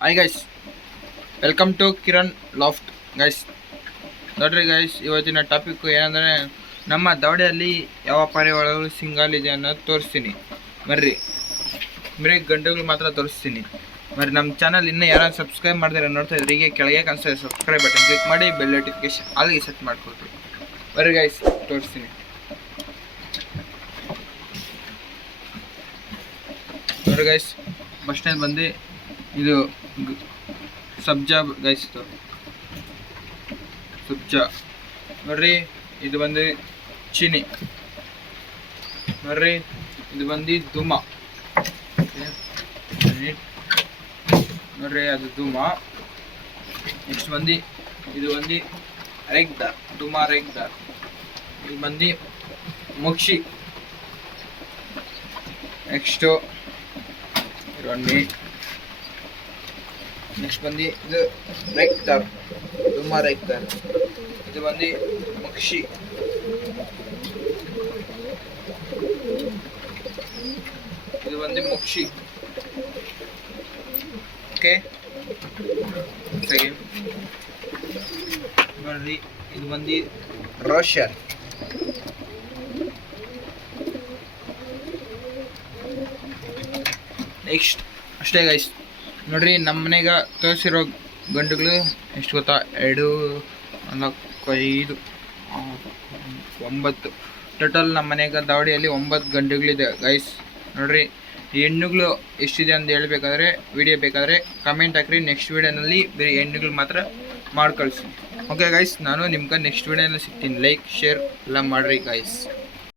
Hi guys, welcome to Kiran loft guys. ನೋಡ್ರಿ guys, ಇವತ್ತಿನ topic ಏನಂದರೆ ನಮ್ಮ ದವಡೆಯಲ್ಲಿ ಯಾವ ಪಾರಿವಾಳಗಳು ಸಿಂಗಲ್ ಇದೆ ಅನ್ನೋದು ತೋರಿಸ್ತೀನಿ. ಬರೀ ಗಂಡುಗಳು ಮಾತ್ರ ತೋರಿಸ್ತೀನಿ. ನಮ್ಮ ಚಾನಲ್ ಇನ್ನೂ ಯಾರು ಸಬ್ಸ್ಕ್ರೈಬ್ ಮಾಡಿದ್ರೆ ನೋಡ್ತಾ ಇದ್ರೆ ಹೀಗೆ ಕೆಳಗೆ ಕಾಣಿಸ್ತಾರೆ ಸಬ್ಸ್ಕ್ರೈಬ್ ಬಟನ್ ಕ್ಲಿಕ್ ಮಾಡಿ ಬೆಲ್ ನೋಟಿಫಿಕೇಶನ್ ಅಲ್ಲಿಗೆ ಸೆಟ್ ಮಾಡ್ಕೊಳ್ತೀವಿ. ಬರ್ರಿ ಗೈಸ್, ತೋರಿಸ್ತೀನಿ. ನೋಡ್ರಿ ಗೈಸ್, ಫಸ್ಟಲ್ಲಿ ಬಂದು ಇದು ಸಬ್ಜಾ ಗೈಸ್, ಸಬ್ಜಾ ನೋಡ್ರಿ. ಇದು ಬಂದು ಚಿನಿ ನೋಡ್ರಿ. ಇದು ಬಂದು ದುಮ ನೋಡ್ರಿ, ಅದು ದುಮ. ನೆಕ್ಸ್ಟ್ ಬಂದು ಇದು ಬಂದು ರೆಗ್ದಾರ್, ದುಮ ರೆಗ್ದಾರ್. ಇದು ಬಂದು ಮುಕ್ಷಿ. ನೆಕ್ಸ್ಟು ಬನ್ನಿ, ನೆಕ್ಸ್ಟ್ ಬಂದು ಇದು ರೆಗ್ದಾರ್, ದುಮ ರೆಗ್ದಾರ್. ಇದು ಬಂದು ಮುಕ್ಷಿ. ಇದು ಬಂದು ಮುಕ್ಷಿ. ಓಕೆ, ಸೆಕೆಂಡ್ ನೋಡ್ರಿ, ಇದು ಬಂದು ರೋಷರ್. ನೆಕ್ಸ್ಟ್ ಅಷ್ಟೇ ಗೈಸ್. ನೋಡ್ರಿ, ನಮ್ಮ ಮನೆಗೆ ತೋರಿಸಿರೋ ಗಂಡುಗಳು ಎಷ್ಟು ಗೊತ್ತಾ? 2, 4, 5, 9 ಟೋಟಲ್ ನಮ್ಮ ಮನೆಗೆ ದಾವಡಿಯಲ್ಲಿ 9 ಗಂಡುಗಳಿದೆ ಗೈಸ್. ನೋಡ್ರಿ, ಈ ಹೆಣ್ಣುಗಳು ಎಷ್ಟಿದೆ ಅಂತ ಹೇಳ್ಬೇಕಾದ್ರೆ ವಿಡಿಯೋ ಬೇಕಾದರೆ ಕಮೆಂಟ್ ಹಾಕ್ರಿ. ನೆಕ್ಸ್ಟ್ ವೀಡಿಯೋನಲ್ಲಿ ಬರೀ ಹೆಣ್ಣುಗಳು ಮಾತ್ರ ಮಾಡಿ ಕಳಿಸಿ. ಓಕೆ ಗೈಸ್, ನಾನು ನಿಮ್ಗೆ ನೆಕ್ಸ್ಟ್ ವೀಡಿಯೋನಲ್ಲಿ ಸಿಗ್ತೀನಿ. ಲೈಕ್ ಶೇರ್ ಎಲ್ಲ ಮಾಡಿರಿ ಗೈಸ್.